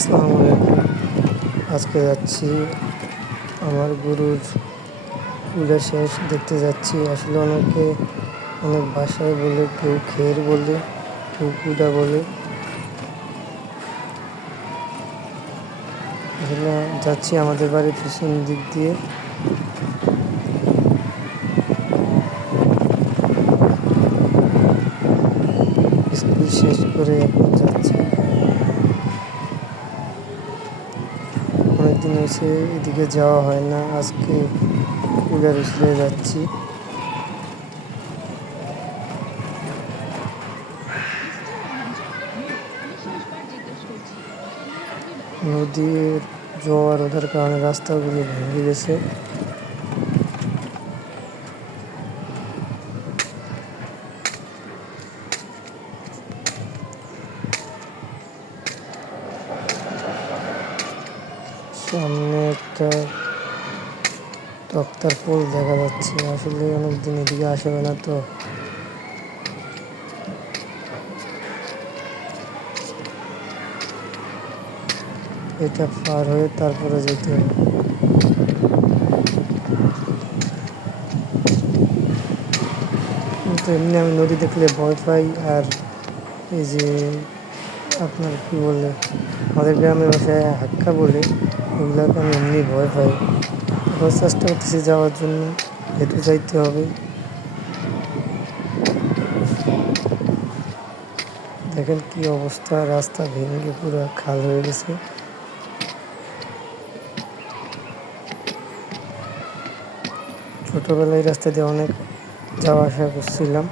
আসসালামু আলাইকুম। আজকে যাচ্ছি আমার গরুর পূজা শেষ দেখতে যাচ্ছি। আসলে অনেকে অনেক ভাষায় বলে, কেউ খের বলে, কেউ পূজা বলে। আসলে যাচ্ছি আমাদের বাড়ির পিছন দিক দিয়ে। স্কুল শেষ করে এখন যাচ্ছি। অনেকদিন হয়েছে এদিকে যাওয়া হয় না, আজকে পূজার উৎসবে যাচ্ছি। নদীর জোয়ার ওঠার কারণে রাস্তাগুলো ভেঙে গেছে। সামনে একটা তক্তার ফুল দেখা যাচ্ছে। আসলে অনেকদিন এদিকে আসা হয় না তো। এটা পার হয়ে তারপরে যেতে হবে। কিন্তু এমনি আমি নদী দেখলে ভয় পাই। আর এই যে আপনার কি বলে, আমাদের গ্রামের ভাষায় হাক্কা বলে, ওগুলোকে আমি এমনি ভয় পাই। এবার চেষ্টা করতেছি যাওয়ার জন্য, হেঁটে যাইতে হবে। দেখেন কি অবস্থা, রাস্তা ভেঙে পুরো খাল হয়ে গেছে। ছোটবেলায় রাস্তা দিয়ে অনেক যাওয়া আসা করছিলাম।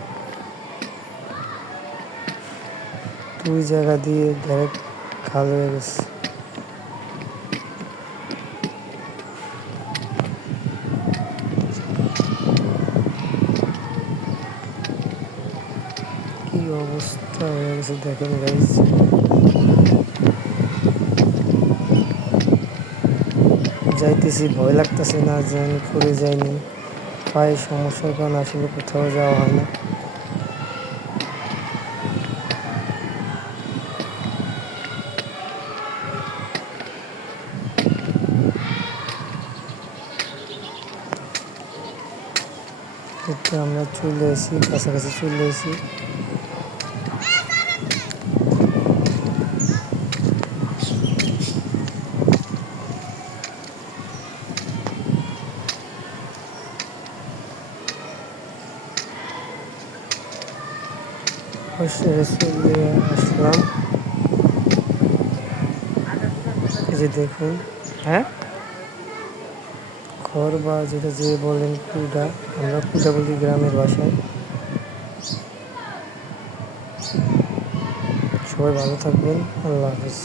দুই জায়গা দিয়ে ডাইরেক্ট খাল হয়ে গেছে। কি অবস্থা হয়ে গেছে দেখেন গাইস। যাইতেছি, ভয় লাগতেছে না যে আমি পড়ে যাইনি। পায়ে সমস্যার কারণে আসলে কোথাও যাওয়া হয় না। এটা আমরা চলে এসেছি, কাছাকাছি চলে এসেছি। চলে আসলাম। এই যে দেখুন, হ্যাঁ, খড় বা যেটা যে বলেন কুড়া, আমরা কুড়া বলি গ্রামের ভাষায়। সবাই ভালো থাকবেন, আল্লাহ হাফিজ।